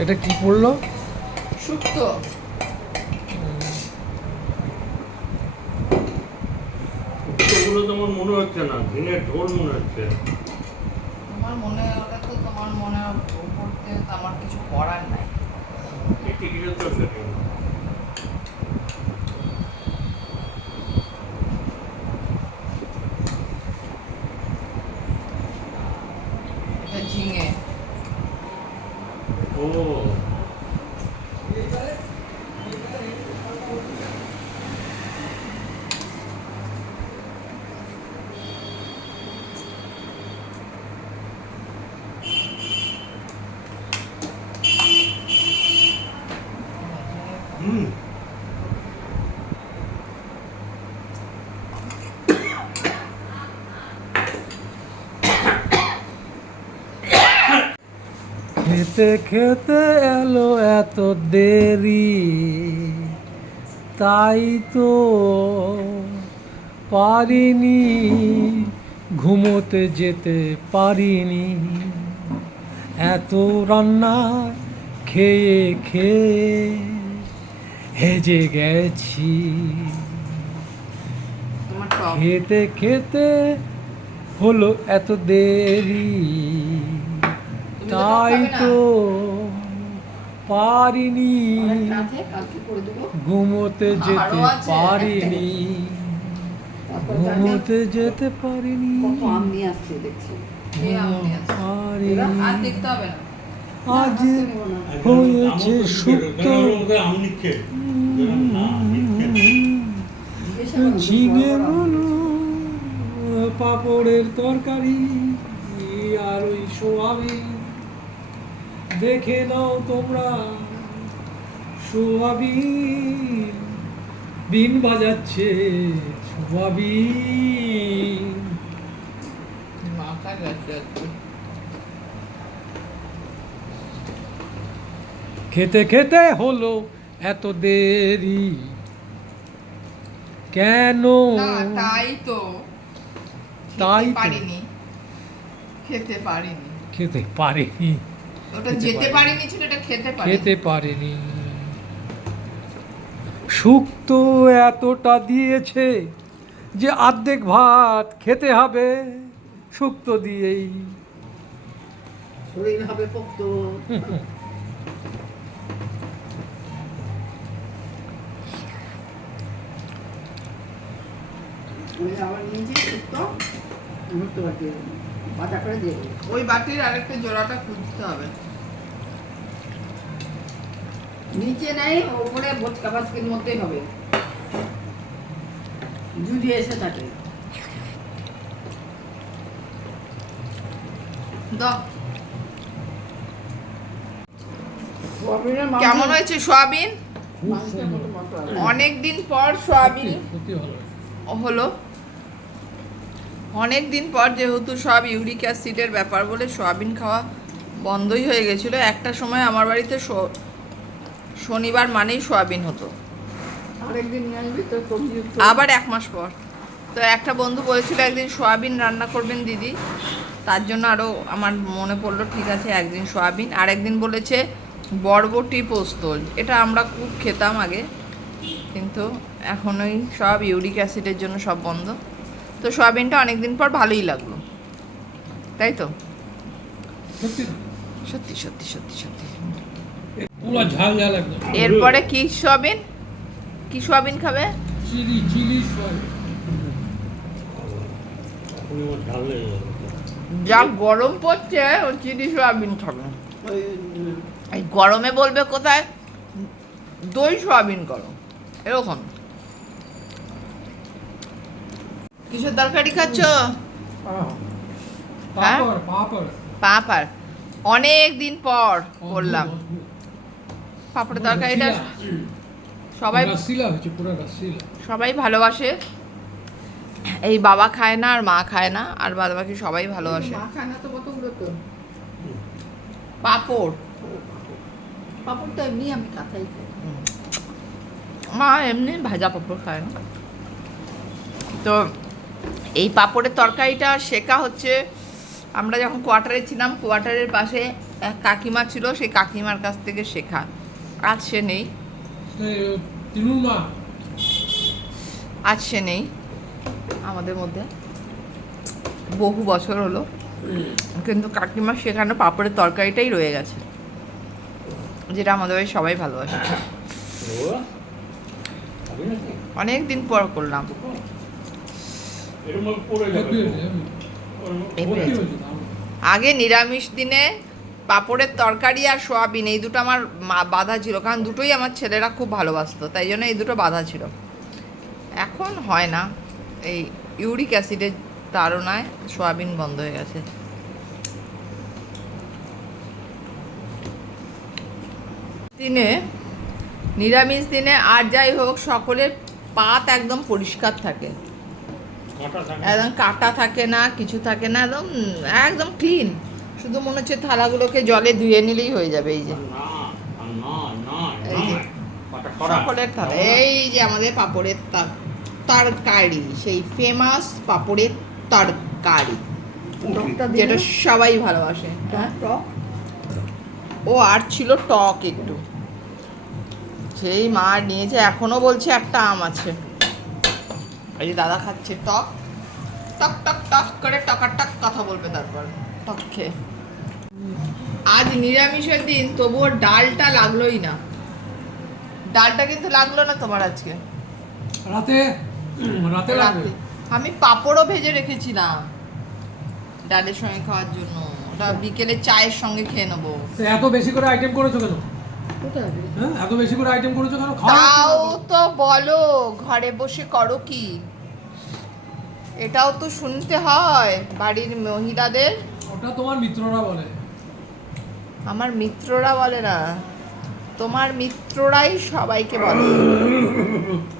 এটা কি পড়ল? শুক্তো তোমার মনে হচ্ছে না দিনের ঢোল মনে হচ্ছে। তোমার মনে তো তোমার মনে করতে তো আমার কিছু করার নাই চলবে এটা ঝিঙে ও খেতে খেতে এলো এত দেরি তাই তো পারিনি ঘুমোতে যেতে পারিনি। এত রান্না খেয়ে খেয়ে হেজে গেছি। খেতে খেতে হলো এত দেরি। তাই তো পারিনি। ঘুমোতে যেতে? পারিনি ঘুমোতে যেতে পারিনি আজ। হয়েছে করো, ঝিঙে পাপড়ের তরকারি আর ওই সোয়াবিন দেখে নাও তোমরা। সোয়াবিন বিন বাজাচ্ছে সোয়াবিন। মাথা গেছে খেতে খেতে হলো এত দেরি। কেন? তাই তো। তাই পারিনি খেতে পারিনি। খেতে পারিনি। ওটা খেতে যেতে পারিনি। পারিনি ছিল এটা খেতে পারিনি। খেতে পারিনি। সুখ তো এতটা দিয়েছে যে অর্ধেক ভাত খেতে হবে শুক্ত দিয়েই। শরীর হবে পোক্ত। আবার নিয়েছি শুক্তো করে দিয়ে ওই বাটির আরেকটা জোড়াটা খুঁজতে হবে। নিচে নেই ওপরে ভোটকা বাস্কের মধ্যেই হবে। এসে থাকে। কেমন হয়েছে সোয়াবিন? খুব মাংসের মতো মতো আছে। অনেক দিন পর সোয়াবিন হলো। অনেক দিন পর যেহেতু সব ইউরিক অ্যাসিডের ব্যাপার বলে সোয়াবিন খাওয়া বন্ধই হয়ে গেছিল একটা সময় আমার বাড়িতে শনিবার মানেই সোয়াবিন হতো। আবার এক মাস পর। তো একটা বন্ধু বলেছিল একদিন সোয়াবিন রান্না করবেন দিদি। তার জন্য আরও আমার মনে পড়ল ঠিক আছে একদিন সোয়াবিন। আর একদিন বলেছে বরবটি পোস্ত। এটা আমরা খুব খেতাম আগে কিন্তু এখন ওই সব ইউরিক অ্যাসিডের জন্য সব বন্ধ। তো সোয়াবিনটা অনেকদিন পর ভালোই লাগল। তাই তো? সত্যি? সত্যি সত্যি সত্যি সত্যি। পুরো ঝাল ঝাল একদম। এরপরে কি সোয়াবিন? কি সোয়াবিন খাবে? চিলি চিলি যা গরম পড়ছে ও চিনি সোয়াবিন খাবে। এই গরমে বলবে কোথায়? দই সোয়াবিন করো। এরকম। কিসের তরকারি খাচ্ছ? হ্যাঁ? পাঁপড়। পাঁপড়। অনেক দিন পর করলাম পাঁপড়ের তরকারিটা সবাই সবাই ভালোবাসে। এই বাবা খায় না আর মা খায় না আর বাদ বাকি সবাই ভালোবাসে। মা খায় না তো কতগুলো তো? পাঁপড়। পাপড় তো এমনি আমি কাঁথাই খাই। মা এমনি ভাজা পাঁপড় খায় না। তো এই পাঁপড়ের তরকারিটা শেখা হচ্ছে আমরা যখন কোয়ার্টারে ছিলাম কোয়ার্টারের পাশে এক কাকিমা ছিল সেই কাকিমার কাছ থেকে শেখা। আজ সে নেই। আজ সে নেই আমাদের মধ্যে। বহু বছর হলো কিন্তু কাকিমা শেখানো পাপড়ের তরকারিটাই রয়ে গেছে যেটা আমাদের বাড়ির সবাই ভালোবাসে। অনেক দিন পর করলাম। আগে নিরামিষ দিনে পাঁপড়ের তরকারি আর সোয়াবিন, এই দুটো আমার বাধা ছিল। কারণ দুটোই আমার ছেলেরা খুব ভালোবাসতো, তাই জন্য এই দুটো বাধা ছিল। এখন হয় না। এই ইউরিক অ্যাসিডের তাড়নায় সোয়াবিন বন্ধ হয়ে গেছে। দিনে, নিরামিষ দিনে আর যাই হোক, সকলের পাত একদম পরিষ্কার থাকে। একদম কাটা থাকে না কিছু থাকে না একদম একদম ক্লিন শুধু মনে হচ্ছে থালাগুলোকে জলে ধুয়ে নিলেই হয়ে যাবে এই যে। সকলের থালা। এই যে আমাদের পাপড়ের তরকারি সেই ফেমাস পাপড়ের তরকারি। যেটা সবাই ভালোবাসে। হ্যাঁ। ও আর ছিল টক একটু। সেই মা নিয়েছে এখনও বলছে একটা আম আছে। এই যে দাদা খাচ্ছে টক টক টক টক করে টকার টক কথা বলবে তারপর। টক খেয়ে। আজ নিরামিষের দিন তবুও ডালটা লাগলোই না। ডালটা কিন্তু লাগল না তোমার আজকে। রাতে? রাতে লাগবে? আমি পাঁপড়ও ভেজে রেখেছিলাম ডালের সঙ্গে খাওয়ার জন্য। ওটা বিকেলে চায়ের সঙ্গে খেয়ে নেব। এত বেশি করে আইটেম করেছ কেন? হ্যাঁ এত বেশি করে আইটেম করেছ কেন? তাও তো বলো ঘরে বসে করো কি? এটাও তো শুনতে হয় বাড়ির মহিলাদের। ওটা তোমার মিত্ররা বলে। আমার মিত্ররা বলে না তোমার মিত্ররাই সবাইকে বলে।